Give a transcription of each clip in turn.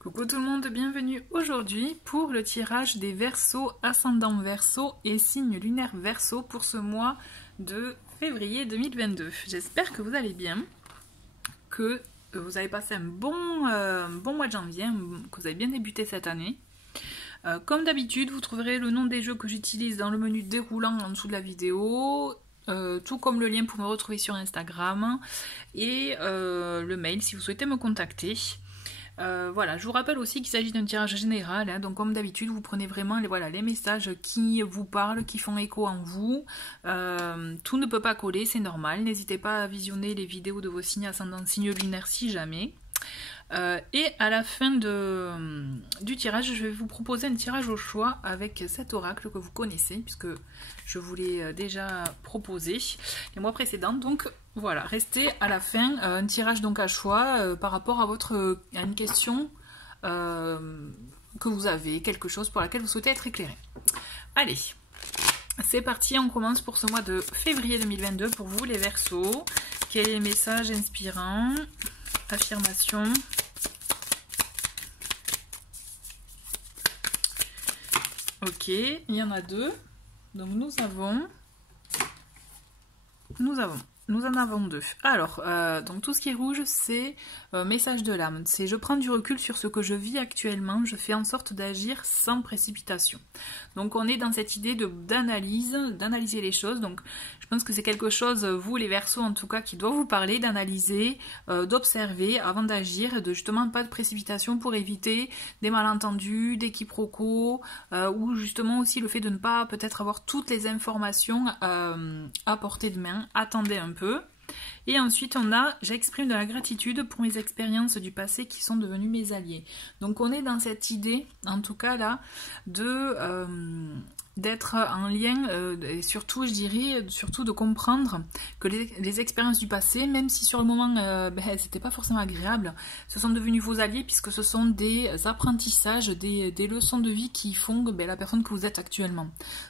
Coucou tout le monde, bienvenue aujourd'hui pour le tirage des Verseaux, ascendant Verseau et signe lunaire Verseau pour ce mois de février 2022. J'espère que vous allez bien, que vous avez passé un bon mois de janvier, que vous avez bien débuté cette année. Comme d'habitude, vous trouverez le nom des jeux que j'utilise dans le menu déroulant en dessous de la vidéo, tout comme le lien pour me retrouver sur Instagram et le mail si vous souhaitez me contacter. Voilà, je vous rappelle aussi qu'il s'agit d'un tirage général, hein, donc comme d'habitude vous prenez vraiment les messages qui vous parlent, qui font écho en vous. Tout ne peut pas coller, c'est normal, n'hésitez pas à visionner les vidéos de vos signes ascendants, signes lunaires si jamais. Et à la fin du tirage, je vais vous proposer un tirage au choix avec cet oracle que vous connaissez, puisque je vous l'ai déjà proposé les mois précédents. Donc voilà, restez à la fin, un tirage donc à choix par rapport à une question que vous avez, quelque chose pour laquelle vous souhaitez être éclairé. Allez, c'est parti, on commence pour ce mois de février 2022 pour vous les Verseaux. Quel est le message inspirant? Affirmation. Ok, il y en a deux. Donc nous en avons deux. Alors, donc tout ce qui est rouge, c'est message de l'âme. C'est je prends du recul sur ce que je vis actuellement, je fais en sorte d'agir sans précipitation. Donc on est dans cette idée d'analyser les choses. Donc je pense que c'est quelque chose, vous les Verseaux en tout cas, qui doit vous parler, d'analyser, d'observer avant d'agir, de justement pas de précipitation pour éviter des malentendus, des quiproquos, ou justement aussi le fait de ne pas peut-être avoir toutes les informations à portée de main. Attendez un peu. Et ensuite on a j'exprime de la gratitude pour mes expériences du passé qui sont devenues mes alliés. Donc on est dans cette idée, en tout cas là, d'être en lien, et surtout je dirais, surtout de comprendre que les expériences du passé, même si sur le moment c'était pas forcément agréable, ce sont devenus vos alliés puisque ce sont des apprentissages, des leçons de vie qui font la personne que vous êtes actuellement.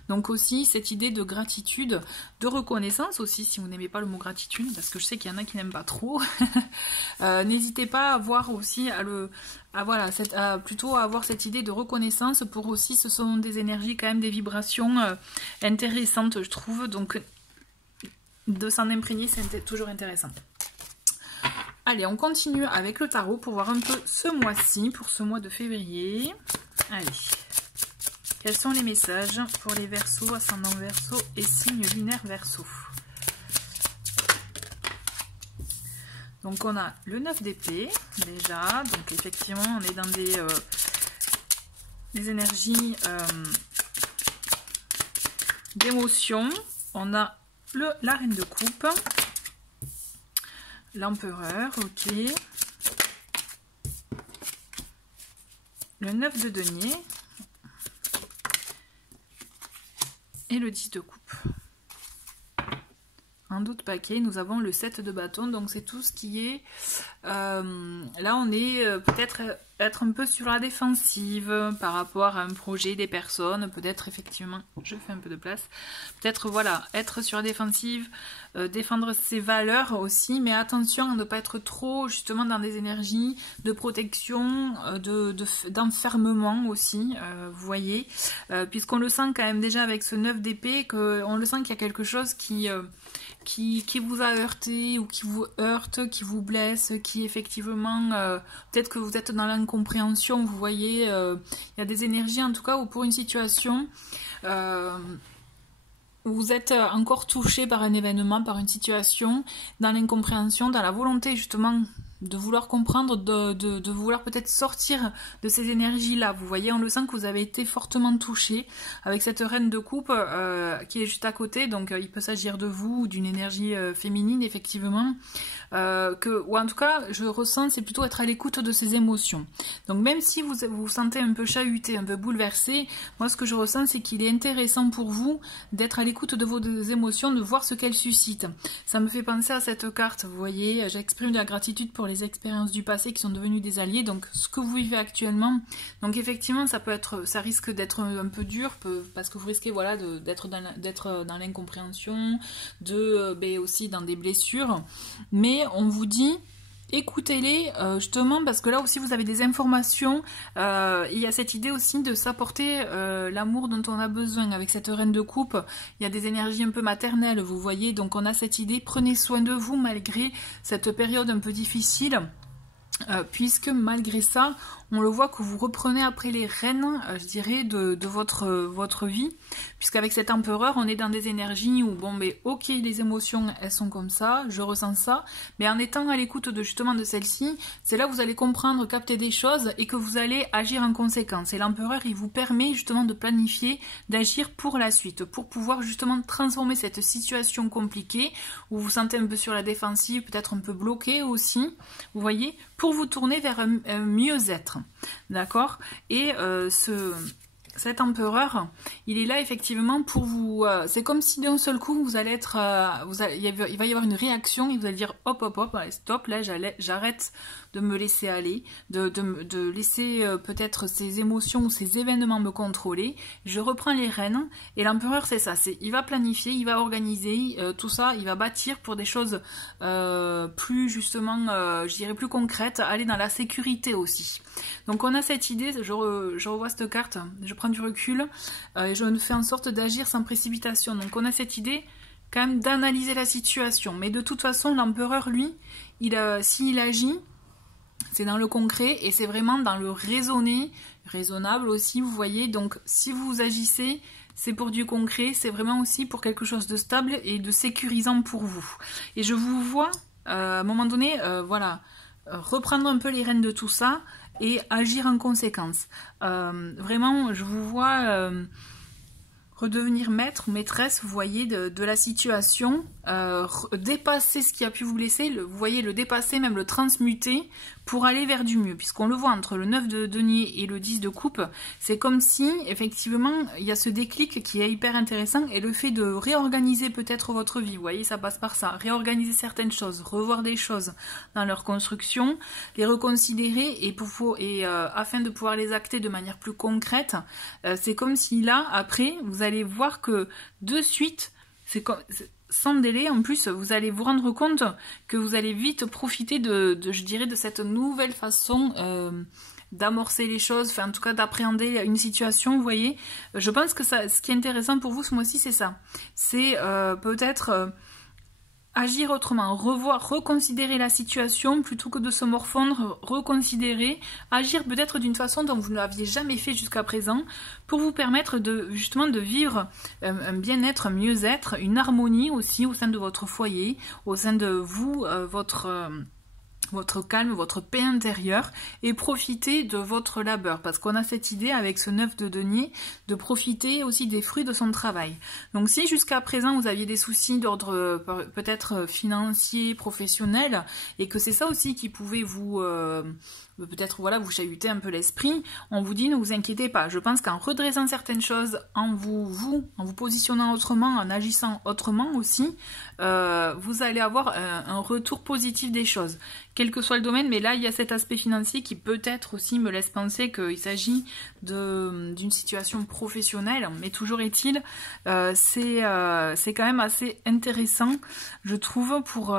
Donc aussi cette idée de gratitude, de reconnaissance aussi, si vous n'aimez pas le mot gratitude, parce que je sais qu'il y en a qui n'aiment pas trop, n'hésitez pas à voir aussi plutôt avoir cette idée de reconnaissance pour aussi, ce sont des énergies quand même, des vibrations intéressantes je trouve, donc de s'en imprégner c'est toujours intéressant. Allez, on continue avec le tarot pour voir un peu ce mois-ci, pour ce mois de février. Allez, quels sont les messages pour les Verseaux, ascendant Verseau et signe lunaire Verseau? Donc on a le 9 d'épée déjà, donc effectivement on est dans des énergies d'émotion. On a la reine de coupe, l'empereur, ok, le 9 de denier et le 10 de coupe. En d'autres paquets, nous avons le 7 de bâton, donc c'est tout ce qui est... là, on est peut-être être un peu sur la défensive par rapport à un projet, des personnes, peut-être effectivement, je fais un peu de place, peut-être voilà, être sur la défensive, défendre ses valeurs aussi, mais attention à ne pas être trop justement dans des énergies de protection, d'enfermement aussi, vous voyez, puisqu'on le sent quand même déjà avec ce 9 d'épée, on le sent qu'il y a quelque chose qui vous a heurté ou qui vous heurte, qui vous blesse, qui effectivement, peut-être que vous êtes dans l'incompréhension, vous voyez, il y a des énergies en tout cas où pour une situation, vous êtes encore touché par un événement, par une situation, dans l'incompréhension, dans la volonté justement de vouloir comprendre, de vouloir peut-être sortir de ces énergies-là. Vous voyez, on le sent que vous avez été fortement touché avec cette reine de coupe qui est juste à côté, donc il peut s'agir de vous, d'une énergie féminine, effectivement, ou en tout cas, je ressens, c'est plutôt être à l'écoute de ces émotions. Donc même si vous vous sentez un peu chahuté, un peu bouleversé, moi ce que je ressens, c'est qu'il est intéressant pour vous d'être à l'écoute de vos émotions, de voir ce qu'elles suscitent. Ça me fait penser à cette carte, vous voyez, j'exprime de la gratitude pour les expériences du passé qui sont devenues des alliés, donc ce que vous vivez actuellement. Donc effectivement, ça risque d'être un peu dur, parce que vous risquez voilà, d'être dans l'incompréhension, aussi dans des blessures, mais on vous dit écoutez-les justement parce que là aussi vous avez des informations. Il y a cette idée aussi de s'apporter l'amour dont on a besoin avec cette reine de coupe. Il y a des énergies un peu maternelles, vous voyez, donc on a cette idée, prenez soin de vous malgré cette période un peu difficile. Puisque malgré ça, on le voit que vous reprenez après les rênes, je dirais, de votre vie. Puisqu'avec cet empereur, on est dans des énergies où, bon, mais ok, les émotions, elles sont comme ça, je ressens ça. Mais en étant à l'écoute justement de celle-ci, c'est là que vous allez comprendre, capter des choses et que vous allez agir en conséquence. Et l'empereur, il vous permet justement de planifier, d'agir pour la suite, pour pouvoir justement transformer cette situation compliquée, où vous vous sentez un peu sur la défensive, peut-être un peu bloqué aussi, vous voyez, pour vous tourner vers un mieux-être, d'accord? Et cet empereur, il est là effectivement pour vous... c'est comme si d'un seul coup, vous allez être... il va y avoir une réaction et vous allez dire hop, hop, hop, allez, stop, là j'arrête de me laisser aller, de laisser peut-être ces émotions ou ces événements me contrôler. Je reprends les rênes et l'empereur c'est ça, il va planifier, il va organiser tout ça, il va bâtir pour des choses plus justement, je dirais plus concrètes, aller dans la sécurité aussi. Donc on a cette idée, je revois cette carte, je prends du recul et je fais en sorte d'agir sans précipitation. Donc on a cette idée quand même d'analyser la situation, mais de toute façon l'empereur lui, s'il agit, c'est dans le concret et c'est vraiment dans le raisonnable aussi, vous voyez. Donc si vous agissez, c'est pour du concret, c'est vraiment aussi pour quelque chose de stable et de sécurisant pour vous. Et je vous vois, à un moment donné, voilà, reprendre un peu les rênes de tout ça et agir en conséquence. Vraiment, je vous vois redevenir maître, maîtresse, vous voyez, de la situation, dépasser ce qui a pu vous blesser, vous voyez, le dépasser, même le transmuter pour aller vers du mieux. Puisqu'on le voit entre le 9 de denier et le 10 de coupe, c'est comme si, effectivement, il y a ce déclic qui est hyper intéressant et le fait de réorganiser peut-être votre vie, vous voyez, ça passe par ça, réorganiser certaines choses, revoir des choses dans leur construction, les reconsidérer et afin de pouvoir les acter de manière plus concrète, c'est comme si là, après, vous allez voir que de suite, c'est comme... sans délai, en plus, vous allez vous rendre compte que vous allez vite profiter je dirais, de cette nouvelle façon d'amorcer les choses, enfin en tout cas d'appréhender une situation, vous voyez. Je pense que ce qui est intéressant pour vous ce mois-ci, c'est ça. C'est peut-être agir autrement, reconsidérer la situation plutôt que de se morfondre, reconsidérer, agir peut-être d'une façon dont vous ne l'aviez jamais fait jusqu'à présent pour vous permettre justement de vivre un bien-être, un mieux-être, une harmonie aussi au sein de votre foyer, au sein de vous, votre calme, votre paix intérieure et profiter de votre labeur parce qu'on a cette idée avec ce 9 de denier de profiter aussi des fruits de son travail. Donc si jusqu'à présent vous aviez des soucis d'ordre peut-être financier, professionnel et que c'est ça aussi qui pouvait vous peut-être voilà vous chahuter un peu l'esprit, on vous dit ne vous inquiétez pas. Je pense qu'en redressant certaines choses, en vous positionnant autrement, en agissant autrement aussi, vous allez avoir un retour positif des choses, quel que soit le domaine. Mais là il y a cet aspect financier qui peut-être aussi me laisse penser qu'il s'agit d'une situation professionnelle, mais toujours est-il, c'est quand même assez intéressant, je trouve, pour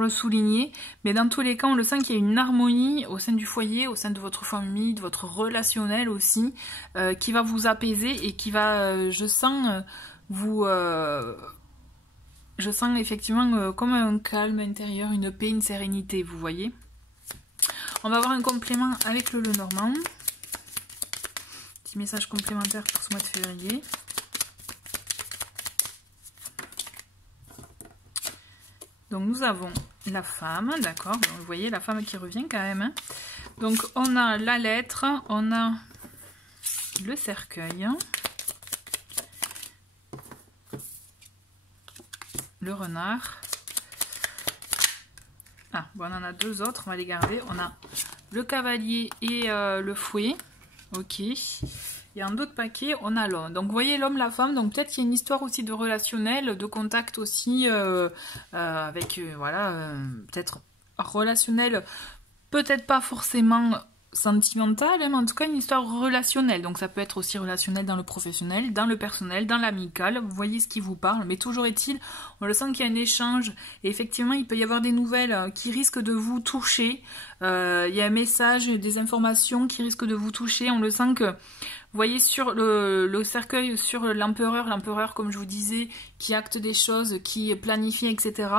le souligner, mais dans tous les cas, on le sent qu'il y a une harmonie au sein du foyer, au sein de votre famille, de votre relationnel aussi, qui va vous apaiser et qui va, je sens effectivement comme un calme intérieur, une paix, une sérénité, vous voyez. On va avoir un complément avec le Lenormand. Petit message complémentaire pour ce mois de février. Donc nous avons la femme, d'accord, vous voyez la femme qui revient quand même. Hein. Donc on a la lettre, on a le cercueil, le renard. Ah, bon, on en a deux autres, on va les garder. On a le cavalier et le fouet, ok. Et en d'autres paquets, on a l'homme. Donc vous voyez l'homme, la femme, donc peut-être qu'il y a une histoire aussi de relationnel, de contact aussi avec, voilà, peut-être relationnel, peut-être pas forcément sentimentale, hein, mais en tout cas une histoire relationnelle. Donc ça peut être aussi relationnel dans le professionnel, dans le personnel, dans l'amical. Vous voyez ce qui vous parle. Mais toujours est-il, on le sent qu'il y a un échange. Et effectivement, il peut y avoir des nouvelles qui risquent de vous toucher. Il y a un message, des informations qui risquent de vous toucher. On le sent que... Vous voyez sur le cercueil, sur l'empereur comme je vous disais, qui acte des choses, qui planifie, etc.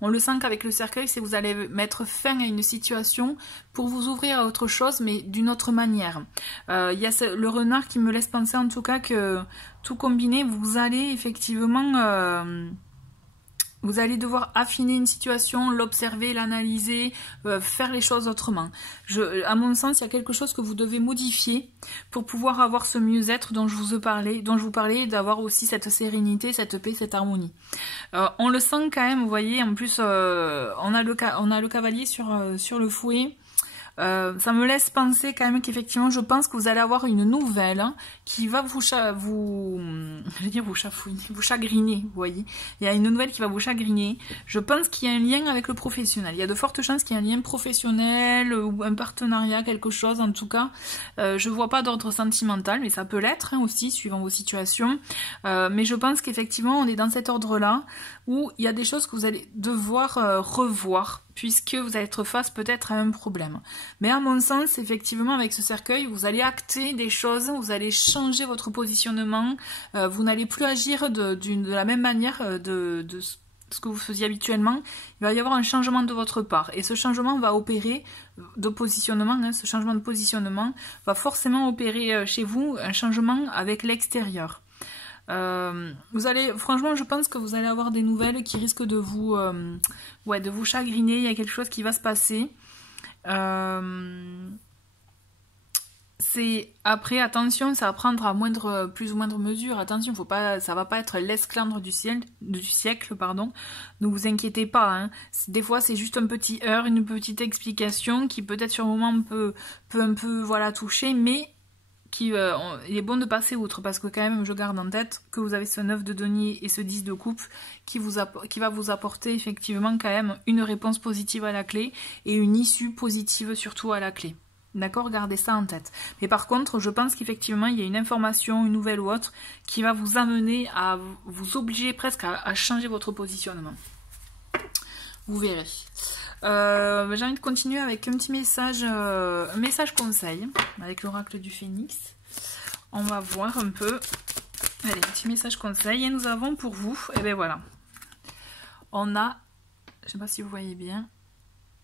On le sent qu'avec le cercueil, c'est vous allez mettre fin à une situation pour vous ouvrir à autre chose, mais d'une autre manière. Il y a le renard qui me laisse penser en tout cas que tout combiné, vous allez effectivement... vous allez devoir affiner une situation, l'observer, l'analyser, faire les choses autrement. À mon sens, il y a quelque chose que vous devez modifier pour pouvoir avoir ce mieux-être dont je vous parlais, d'avoir aussi cette sérénité, cette paix, cette harmonie. On le sent quand même, vous voyez, en plus, on a le cavalier sur le fouet. Ça me laisse penser quand même qu'effectivement, je pense que vous allez avoir une nouvelle qui va vous chagriner, vous voyez. Il y a une nouvelle qui va vous chagriner. Je pense qu'il y a un lien avec le professionnel. Il y a de fortes chances qu'il y ait un lien professionnel ou un partenariat, quelque chose en tout cas. Je vois pas d'ordre sentimental, mais ça peut l'être aussi, suivant vos situations. Mais je pense qu'effectivement, on est dans cet ordre-là où il y a des choses que vous allez devoir revoir, puisque vous allez être face peut-être à un problème. Mais à mon sens, effectivement, avec ce cercueil, vous allez acter des choses, vous allez changer votre positionnement, vous n'allez plus agir de la même manière de ce que vous faisiez habituellement. Il va y avoir un changement de votre part. Et ce changement va opérer de positionnement, ce changement de positionnement va forcément opérer chez vous un changement avec l'extérieur. Franchement, je pense que vous allez avoir des nouvelles qui risquent de vous chagriner. Il y a quelque chose qui va se passer. Après, attention, ça va prendre à plus ou moindre mesure. Attention, ça va pas être l'esclandre du siècle, pardon. Ne vous inquiétez pas. Hein. Des fois, c'est juste un petit heurt, une petite explication qui peut-être sur le moment peut un peu toucher, mais il est bon de passer outre, parce que quand même je garde en tête que vous avez ce 9 de denier et ce 10 de coupe qui va vous apporter effectivement quand même une réponse positive à la clé et une issue positive surtout à la clé. D'accord, gardez ça en tête. Mais par contre, je pense qu'effectivement il y a une information, une nouvelle ou autre qui va vous amener à vous obliger presque à changer votre positionnement. Vous verrez. J'ai envie de continuer avec un petit message, conseil avec l'oracle du phénix. On va voir un peu. Allez, un petit message conseil. Et nous avons pour vous, et bien voilà. On a, je sais pas si vous voyez bien,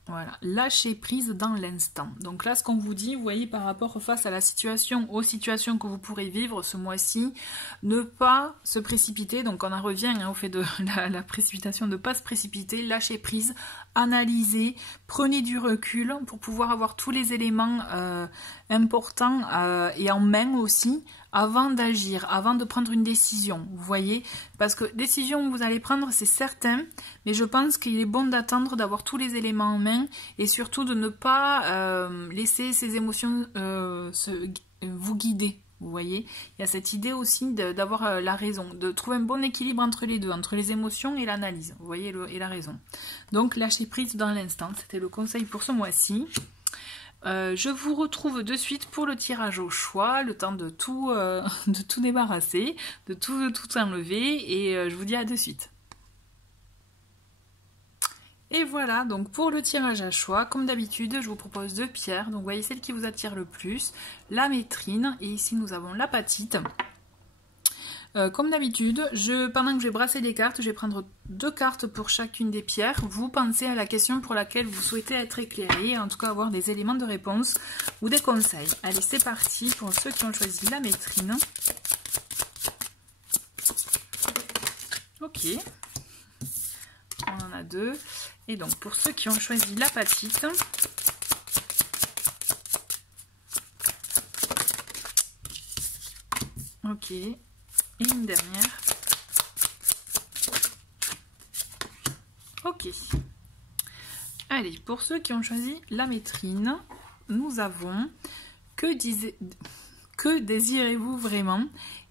voilà, lâcher prise dans l'instant. Donc là, ce qu'on vous dit, vous voyez, par rapport face à la situation, aux situations que vous pourrez vivre ce mois-ci, ne pas se précipiter. Donc on en revient au fait de la précipitation, de ne pas se précipiter, lâcher prise, analyser, prenez du recul pour pouvoir avoir tous les éléments importants et en main aussi, avant d'agir, avant de prendre une décision, vous voyez, parce que décision que vous allez prendre, c'est certain, mais je pense qu'il est bon d'attendre, d'avoir tous les éléments en main, et surtout de ne pas laisser ces émotions vous guider, vous voyez. Il y a cette idée aussi d'avoir la raison, de trouver un bon équilibre entre les deux, entre les émotions et l'analyse, vous voyez, et la raison. Donc, lâcher prise dans l'instant, c'était le conseil pour ce mois-ci. Je vous retrouve de suite pour le tirage au choix, le temps de tout débarrasser, de tout enlever, et je vous dis à de suite. Et voilà, donc pour le tirage à choix, comme d'habitude, je vous propose 2 pierres. Donc vous voyez celle qui vous attire le plus, la métrine, et ici nous avons l'apatite. Comme d'habitude, pendant que je vais brasser des cartes, je vais prendre 2 cartes pour chacune des pierres. Vous pensez à la question pour laquelle vous souhaitez être éclairé, en tout cas avoir des éléments de réponse ou des conseils. Allez, c'est parti pour ceux qui ont choisi la métrine. Ok, on en a 2. Et donc pour ceux qui ont choisi l'apatite, ok. Et une dernière. Ok. Allez, pour ceux qui ont choisi la métrine, nous avons que désirez-vous vraiment?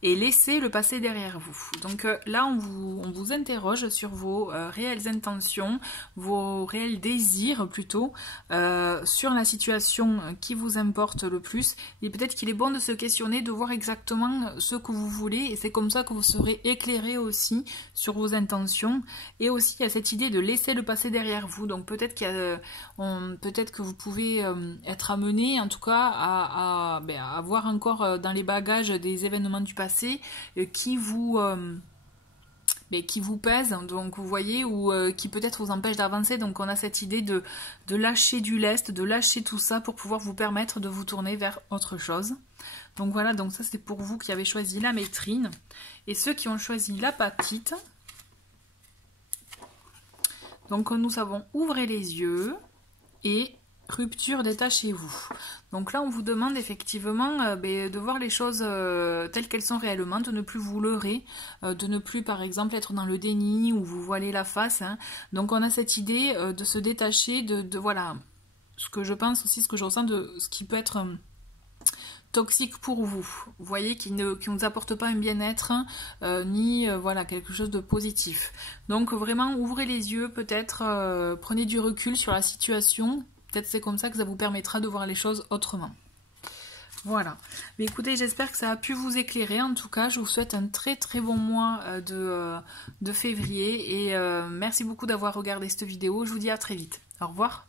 et laissez le passé derrière vous. Donc là, on vous interroge sur vos réelles intentions, vos réels désirs plutôt, sur la situation qui vous importe le plus. Et peut-être qu'il est bon de se questionner, de voir exactement ce que vous voulez, et c'est comme ça que vous serez éclairé aussi sur vos intentions. Et aussi, il y a cette idée de laisser le passé derrière vous. Donc peut-être peut-être que vous pouvez être amené, en tout cas, à avoir encore dans les bagages des événements du passé qui vous pèsent, donc vous voyez, ou qui peut-être vous empêchent d'avancer. Donc on a cette idée de lâcher du lest, de lâcher tout ça pour pouvoir vous permettre de vous tourner vers autre chose. Donc voilà, donc ça c'est pour vous qui avez choisi la métrine. Et ceux qui ont choisi l'apatite, donc nous savons ouvrez les yeux et rupture, détachez-vous. Donc là, on vous demande effectivement de voir les choses telles qu'elles sont réellement, de ne plus vous leurrer, de ne plus, par exemple, être dans le déni ou vous voiler la face. Hein. Donc on a cette idée de se détacher de voilà, ce que je pense aussi, ce que je ressens de ce qui peut être toxique pour vous. Vous voyez, qui ne vous apporte pas un bien-être, ni voilà, quelque chose de positif. Donc vraiment, ouvrez les yeux, peut-être, prenez du recul sur la situation. Peut-être c'est comme ça que ça vous permettra de voir les choses autrement. Voilà. Mais écoutez, j'espère que ça a pu vous éclairer. En tout cas, je vous souhaite un très très bon mois de février. Et merci beaucoup d'avoir regardé cette vidéo. Je vous dis à très vite. Au revoir.